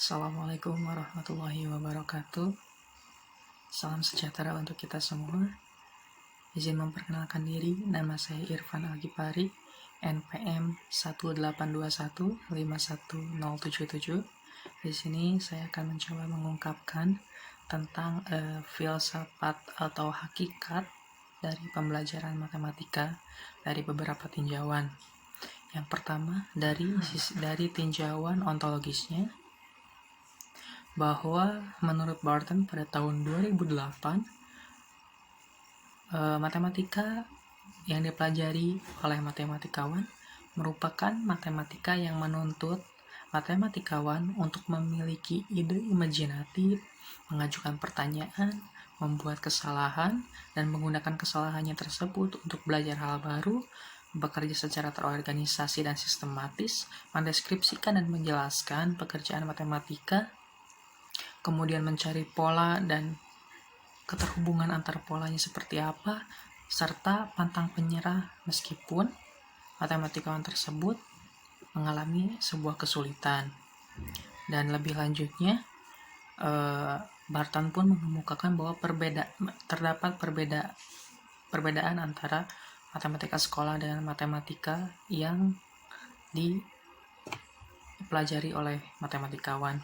Assalamualaikum warahmatullahi wabarakatuh. Salam sejahtera untuk kita semua. Izin memperkenalkan diri, nama saya Irfan Al-Ghifari, NPM 182151077. Di sini saya akan mencoba mengungkapkan tentang filsafat atau hakikat dari pembelajaran matematika dari beberapa tinjauan. Yang pertama dari tinjauan ontologisnya, bahwa menurut Barton pada tahun 2008 matematika yang dipelajari oleh matematikawan merupakan matematika yang menuntut matematikawan untuk memiliki ide imajinatif, mengajukan pertanyaan, membuat kesalahan, dan menggunakan kesalahannya tersebut untuk belajar hal baru, bekerja secara terorganisasi dan sistematis, mendeskripsikan dan menjelaskan pekerjaan matematika, kemudian mencari pola dan keterhubungan antar polanya seperti apa, serta pantang penyerah meskipun matematikawan tersebut mengalami sebuah kesulitan. Dan lebih lanjutnya, Barton pun mengemukakan bahwa terdapat perbedaan antara matematika sekolah dengan matematika yang dipelajari oleh matematikawan,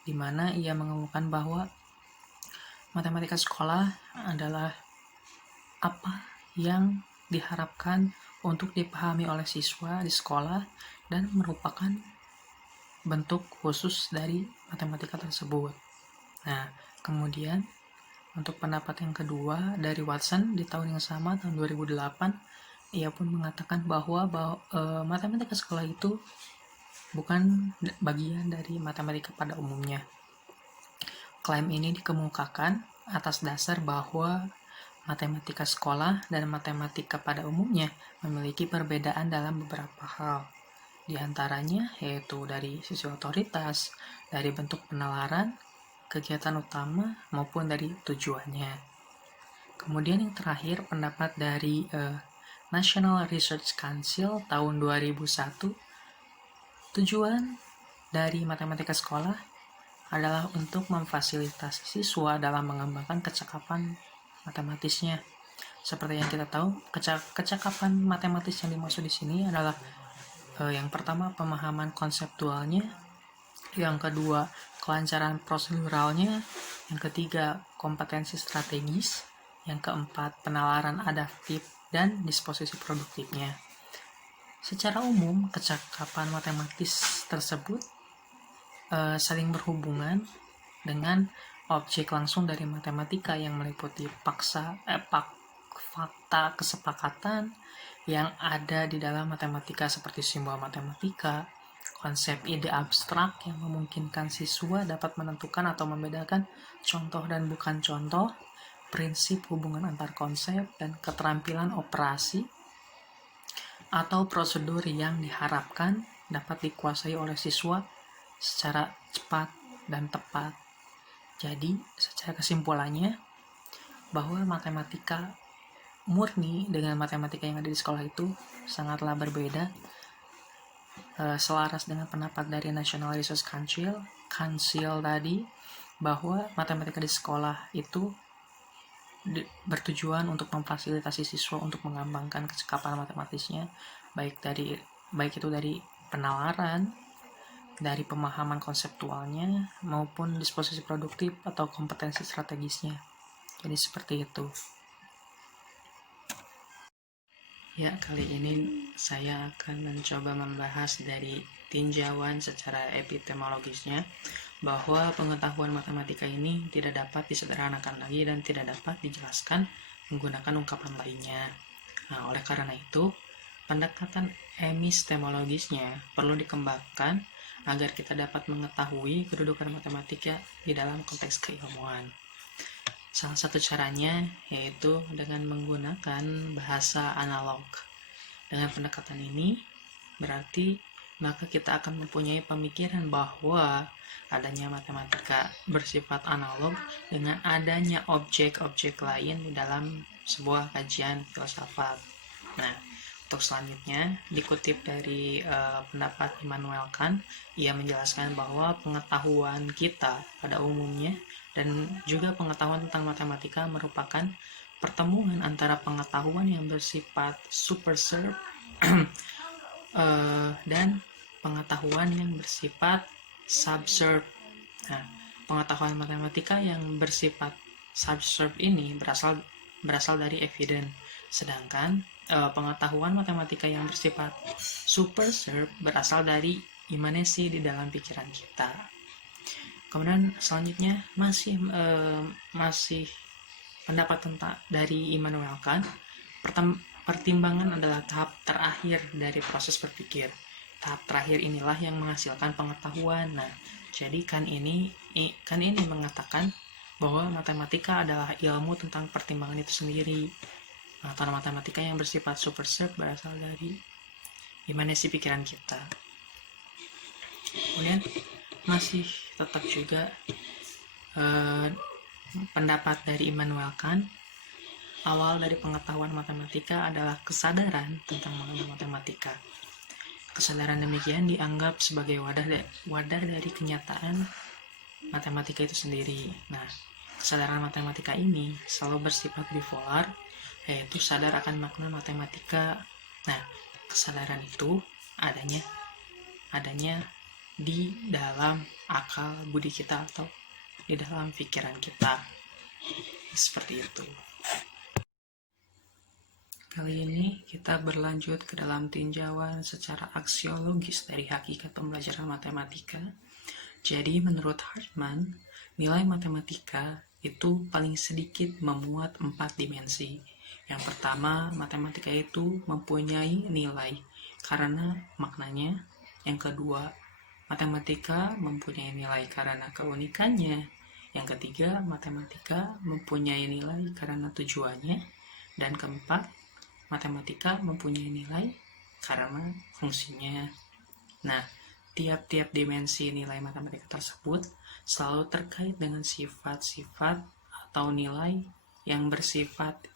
di mana ia mengemukakan bahwa matematika sekolah adalah apa yang diharapkan untuk dipahami oleh siswa di sekolah dan merupakan bentuk khusus dari matematika tersebut. Nah, kemudian untuk pendapat yang kedua dari Watson di tahun yang sama, tahun 2008, ia pun mengatakan bahwa matematika sekolah itu bukan bagian dari matematika pada umumnya. Klaim ini dikemukakan atas dasar bahwa matematika sekolah dan matematika pada umumnya memiliki perbedaan dalam beberapa hal. Di antaranya yaitu dari sisi otoritas, dari bentuk penalaran, kegiatan utama, maupun dari tujuannya. Kemudian yang terakhir, pendapat dari National Research Council tahun 2001, tujuan dari matematika sekolah adalah untuk memfasilitasi siswa dalam mengembangkan kecakapan matematisnya. Seperti yang kita tahu, kecakapan matematis yang dimaksud di sini adalah yang pertama pemahaman konseptualnya, yang kedua kelancaran proseduralnya, yang ketiga kompetensi strategis, yang keempat penalaran adaptif dan disposisi produktifnya. Secara umum, kecakapan matematis tersebut saling berhubungan dengan objek langsung dari matematika yang meliputi fakta kesepakatan yang ada di dalam matematika seperti simbol matematika, konsep ide abstrak yang memungkinkan siswa dapat menentukan atau membedakan contoh dan bukan contoh, prinsip hubungan antar konsep, dan keterampilan operasi atau prosedur yang diharapkan dapat dikuasai oleh siswa secara cepat dan tepat. Jadi, secara kesimpulannya, bahwa matematika murni dengan matematika yang ada di sekolah itu sangatlah berbeda, selaras dengan pendapat dari National Research Council tadi, bahwa matematika di sekolah itu bertujuan untuk memfasilitasi siswa untuk mengembangkan kecakapan matematisnya, baik itu dari penalaran, dari pemahaman konseptualnya, maupun disposisi produktif atau kompetensi strategisnya. Jadi seperti itu. Ya, kali ini saya akan mencoba membahas dari tinjauan secara epistemologisnya, bahwa pengetahuan matematika ini tidak dapat disederhanakan lagi dan tidak dapat dijelaskan menggunakan ungkapan lainnya. Nah, oleh karena itu, pendekatan epistemologisnya perlu dikembangkan agar kita dapat mengetahui kedudukan matematika di dalam konteks keilmuan. Salah satu caranya yaitu dengan menggunakan bahasa analog. Dengan pendekatan ini, berarti maka kita akan mempunyai pemikiran bahwa adanya matematika bersifat analog dengan adanya objek-objek lain di dalam sebuah kajian filsafat. Nah, Untuk selanjutnya, dikutip dari pendapat Immanuel Kant, ia menjelaskan bahwa pengetahuan kita pada umumnya dan juga pengetahuan tentang matematika merupakan pertemuan antara pengetahuan yang bersifat superserve dan pengetahuan yang bersifat subserve. Nah, pengetahuan matematika yang bersifat subserve ini berasal dari evidence, sedangkan pengetahuan matematika yang bersifat superserve berasal dari imanensi di dalam pikiran kita. Kemudian selanjutnya masih pendapat tentang dari Immanuel Kant. Pertimbangan adalah tahap terakhir dari proses berpikir. Tahap terakhir inilah yang menghasilkan pengetahuan. Nah, jadi Kant ini mengatakan bahwa matematika adalah ilmu tentang pertimbangan itu sendiri. Atau matematika yang bersifat superserve berasal dari imanensi pikiran kita. Kemudian masih tetap juga pendapat dari Immanuel Kant, awal dari pengetahuan matematika adalah kesadaran tentang mengenal matematika. Kesadaran demikian dianggap sebagai wadah dari kenyataan matematika itu sendiri. Nah, kesadaran matematika ini selalu bersifat bipolar, yaitu sadar akan makna matematika. Nah, kesadaran itu adanya di dalam akal budi kita atau di dalam pikiran kita. Seperti itu. Kali ini kita berlanjut ke dalam tinjauan secara aksiologis dari hakikat pembelajaran matematika. Jadi menurut Hartman, nilai matematika itu paling sedikit memuat 4 dimensi. Yang pertama, matematika itu mempunyai nilai karena maknanya. Yang kedua, matematika mempunyai nilai karena keunikannya. Yang ketiga, matematika mempunyai nilai karena tujuannya. Dan keempat, matematika mempunyai nilai karena fungsinya. Nah, tiap-tiap dimensi nilai matematika tersebut selalu terkait dengan sifat-sifat atau nilai yang bersifat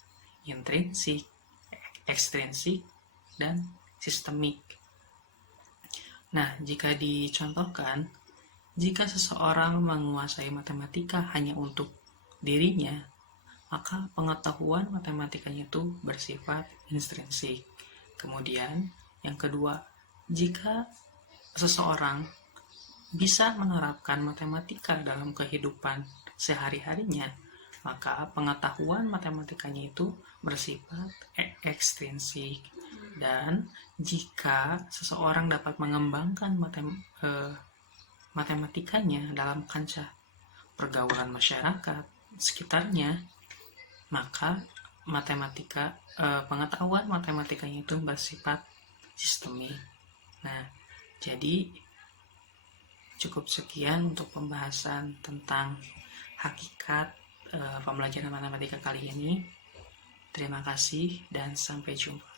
intrinsik, ekstrinsik, dan sistemik. Nah, jika dicontohkan, jika seseorang menguasai matematika hanya untuk dirinya, maka pengetahuan matematikanya itu bersifat intrinsik. Kemudian, yang kedua, jika seseorang bisa menerapkan matematika dalam kehidupan sehari-harinya, maka pengetahuan matematikanya itu bersifat ekstrinsik. Dan jika seseorang dapat mengembangkan matematikanya dalam kancah pergaulan masyarakat sekitarnya, maka pengetahuan matematikanya itu bersifat sistemik. Nah, jadi cukup sekian untuk pembahasan tentang hakikat pembelajaran matematika kali ini. Terima kasih dan sampai jumpa.